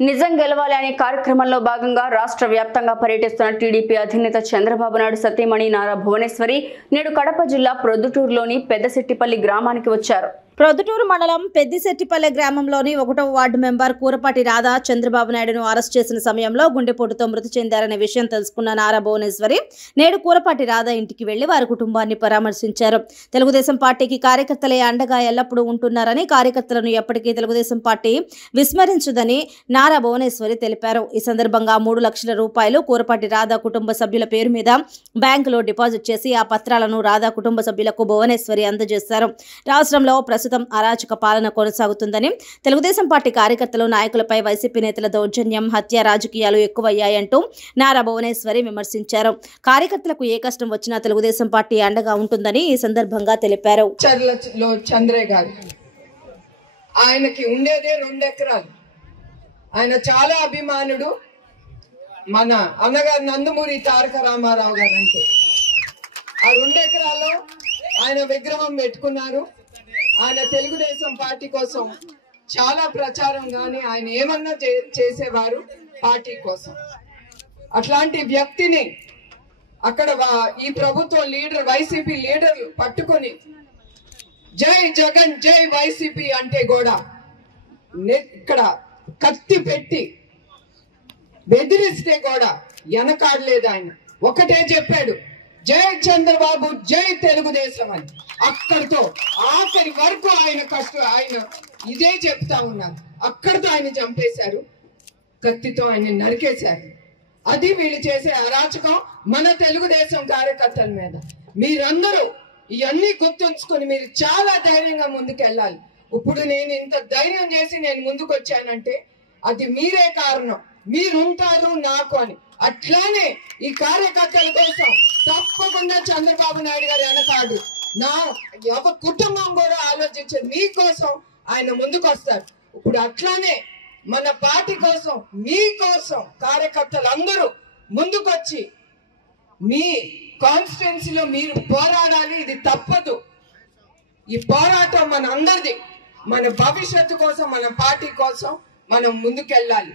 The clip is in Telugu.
నిజం గెలవాలి అనే కార్యక్రమంలో భాగంగా రాష్ట్ర వ్యాప్తంగా పర్యటిస్తున్న టీడీపీ అధినేత చంద్రబాబు నాయుడు సతీమణి నారా భువనేశ్వరి నేడు కడప జిల్లా ప్రొద్దుటూరులోని పెద్దశెట్టిపల్లి గ్రామానికి వచ్చారు. ప్రొద్దుటూరు మండలం పెద్దిశెట్టిపల్లె గ్రామంలోని 1వ వార్డు మెంబర్ కూరపాటి రాధా చంద్రబాబు నాయుడును అరెస్ట్ చేసిన సమయంలో గుండెపోటుతో మృతి చెందారనే విషయం తెలుసుకున్న నారా భువనేశ్వరి నేడు కూరపాటి రాధా ఇంటికి వెళ్లి వారి కుటుంబాన్ని పరామర్శించారు. తెలుగుదేశం పార్టీకి కార్యకర్తలే అండగా ఎల్లప్పుడూ ఉంటున్నారని, కార్యకర్తలను ఎప్పటికీ తెలుగుదేశం పార్టీ విస్మరించదని నారా భువనేశ్వరి తెలిపారు. ఈ సందర్భంగా 3 లక్షల రూపాయలు కూరపాటి రాధా కుటుంబ సభ్యుల పేరు మీద బ్యాంకులో డిపాజిట్ చేసి ఆ పత్రాలను రాధా కుటుంబ సభ్యులకు భువనేశ్వరి అందజేశారు. రాష్ట్రంలో ప్రస్తుతం అరాచక పాలన కొనసాగుతుందని, తెలుగుదేశం పార్టీ కార్యకర్తలు నాయకులపై వైసీపీ నేతల దౌర్జన్యం, హత్య రాజకీయాలు ఎక్కువయ్యాయంటూ నారా భువనేశ్వరి విమర్శించారు. కార్యకర్తలకు ఏ కష్టం వచ్చినా తెలుగుదేశం పార్టీ అండగా ఉంటుందని ఈ సందర్భంగా తెలిపారు. చంద్రయ్య గారు ఆయనకి ఉండేదే 2 ఎకరాలు. ఆయన చాలా అభిమానుడు మన అన్నగారు నందమూరి తారక రామారావు గారు. అంటే ఆ 2 ఎకరాల్లో ఆయన విగ్రహం పెట్టుకున్నారు. ఆయన తెలుగుదేశం పార్టీ కోసం చాలా ప్రచారం గాని ఆయన ఏమన్నా చేసేవారు పార్టీ కోసం. అట్లాంటి వ్యక్తిని అక్కడ ఈ ప్రభుత్వం లీడర్ వైసీపీ లీడర్ పట్టుకొని జై జగన్ జై వైసీపీ అంటే కూడా ఇక్కడ కత్తి పెట్టి బెదిరిస్తే కూడా వెనకాడలేదు. ఆయన ఒకటే చెప్పాడు, జై చంద్రబాబు జై తెలుగుదేశం అని. అక్కడితో ఆఖరి వరకు ఆయన ఇదే చెప్తా ఉన్నారు. అక్కడితో ఆయన చంపేశారు, కత్తితో ఆయన నరికేశారు. అది వీళ్ళు చేసే అరాచకం మన తెలుగుదేశం కార్యకర్తల మీద. మీరందరూ ఇవన్నీ గుర్తుంచుకొని మీరు చాలా ధైర్యంగా ముందుకెళ్ళాలి. ఇప్పుడు నేను ఇంత ధైర్యం చేసి నేను ముందుకు వచ్చానంటే అది మీరే కారణం. మీరుంటారు నాకు అని. అట్లానే ఈ కార్యకర్తల కోసం తప్పకుండా చంద్రబాబు నాయుడు గారు వెనకాడు. నా కుటుంబం కూడా ఆలోచించారు, మీకోసం ఆయన ముందుకు వస్తారు. ఇప్పుడు అట్లానే మన పార్టీ కోసం మీకోసం కార్యకర్తలందరూ ముందుకొచ్చి మీ కాన్స్టిట్యున్సీలో మీరు పోరాడాలి. ఇది తప్పదు. ఈ పోరాటం మన అందరిది. మన భవిష్యత్తు కోసం, మన పార్టీ కోసం మనం ముందుకెళ్ళాలి.